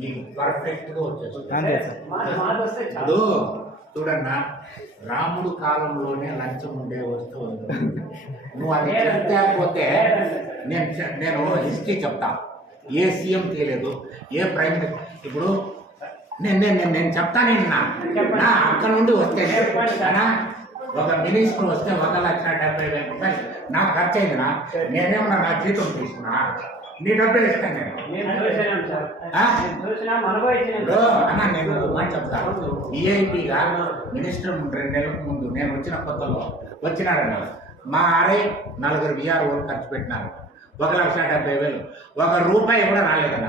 మీకు పర్ఫెక్ట్గా వచ్చేస్తుంది. ఇప్పుడు చూడన్నా రాముడు కాలంలోనే లంచం ఉండే వస్తువు నువ్వు అది చెప్పకపోతే నేను నేను హిస్టరీ చెప్తా. ఏ సీఎం తీయలేదు ఏ ప్రైమ్ మినిస్టర్ ఇప్పుడు నేను నేను నేను- నేను చెప్తాను నా నా అక్కడ నుండి వస్తే నా ఒక మినిస్టర్ వస్తే ఒక లక్ష డెబ్బై వేల రూపాయలు. నాకు ఖర్చు అయింది నా. నేనేమన్నా నా జీతం తీసుకున్నా? నీ డబ్బులు ఇస్తాను అన్న నేను మాట చెప్తాను ఈఐపీగా మినిస్టర్ రెండు నెలలకు ముందు నేను వచ్చిన కొత్తలో వచ్చినాడన్న మా ఆర్ఐ నలుగురు విఆర్ఓలు ఖర్చు పెట్టినారు. ఒక లక్ష డెబ్బై వేలు. ఒక రూపాయి కూడా రాలేదన్న.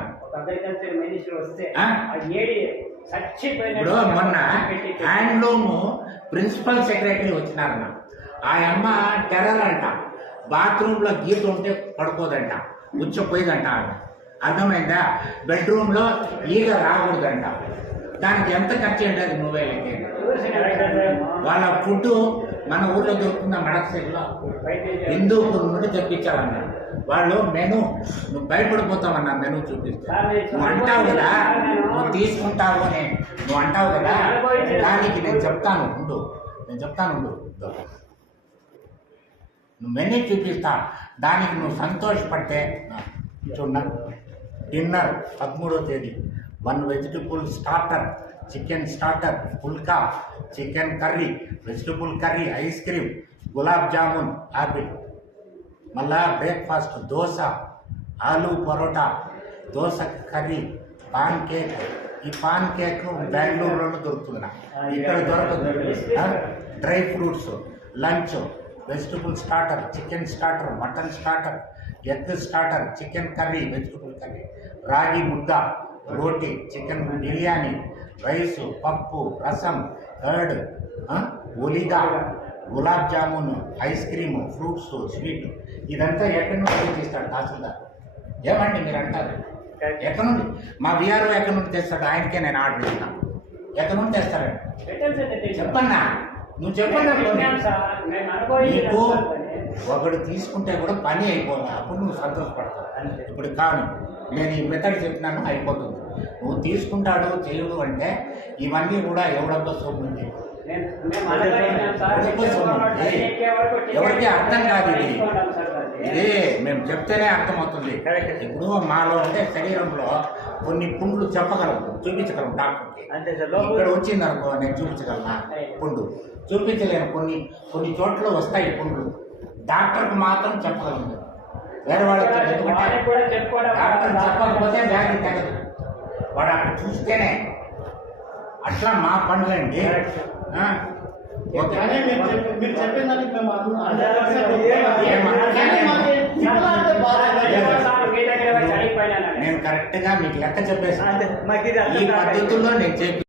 ఇప్పుడు మొన్న హ్యాండ్లూమ్ ప్రిన్సిపల్ సెక్రటరీ వచ్చినారన్న. ఆ అమ్మ టెర్రర్ అంట. బాత్రూంలో గీత ఉంటే పడుకోదంట. ఉచ్చపోయిందంట అర్థమైందా? బెడ్రూమ్లో ఈగ రాకూడదంట. దానికి ఎంత ఖర్చు అయింది అది వాళ్ళ ఫుడ్ మన ఊర్లో దొరుకుతున్న మడక్సీలో హిందూ నుండి తెప్పించాలన్నారు వాళ్ళు మెను నువ్వు భయపడిపోతావన్న మెను చూపిస్తే. నువ్వు అంటావు కదా నువ్వు తీసుకుంటావు అని. నువ్వు అంటావు కదా దానికి నేను చెప్తాను ఉండు. నేను చెప్తాను ఉండు. నువ్వు మెనూ చూపిస్తా. దానికి నువ్వు సంతోషపడితే చూడ డిన్నర్ పదమూడో తేదీ. One vegetable starter chicken starter phulka chicken curry vegetable curry ice cream gulab jamun apple మళ్ళా breakfast dosa aloo parota dosa curry pancake ఈ పాన్ కేక్ బెంగళూరులోనే దొరుకుతుంది. ఇక్కడ దొరకదు? Dry fruits lunch. Vegetable starter chicken starter mutton starter egg starter chicken curry vegetable curry ragi mudda roti chicken biryani rice pappu rasam curd ఒలిగా gulab jamun ice cream fruits sweet ఇదంతా ఎక్కడి నుంచి తెచ్చిస్తాడు తహసీల్దార్? ఏమండి మీరు అంటారు? ఎక్కడి? నుండి మా విఆర్ఓ ఎక్కడి నుండి తెస్తాడు? ఆయనకే నేను ఆర్డర్ ఇస్తాను. ఎక్కడి నుండి తెస్తారండి? చెప్పన్నా నువ్వు చెప్పన్నా చెప్పాం సార్ మేము నీకు. ఒకడు తీసుకుంటే కూడా పని అయిపోతుంది అప్పుడు నువ్వు సంతోషపడతావు. ఇప్పుడు కాను నేను ఈ మెథడ్ చెప్పినాను అయిపోతుంది. నువ్వు తీసుకుంటాడు చేయడు అంటే ఇవన్నీ కూడా ఎవడబ్బా సొమ్ము ఉంది మేము మేము అనుభవించినాం సార్. ఎవరికి అర్థం కాదు ఇది. ఇది మేము చెప్తేనే అర్థమవుతుంది. ఇప్పుడు మాలో అంటే శరీరంలో కొన్ని పుండ్లు చెప్పగలం చూపించగలం డాక్టర్కి. ఇక్కడ వచ్చింది అనుకో నేను చూపించగలనా? పుండు చూపించలేను. కొన్ని కొన్ని చోట్ల వస్తాయి పుండ్లు. డాక్టర్కి మాత్రం చెప్పగలను. వేరే వాళ్ళకి డాక్టర్ చెప్పకపోతే వ్యాధి తగ్గదు. వాడు అక్కడ చూస్తేనే అట్లా మా పనులండి. మీరు చెప్పి- మీరు చెప్పిన దానికి మేము అందరూ ఏమన్నా? కానీ మాకు నేను లెక్క చెప్పేసి అంతే మాకు ఇది ఈ. పద్ధతుల్లో నేను చెప్పి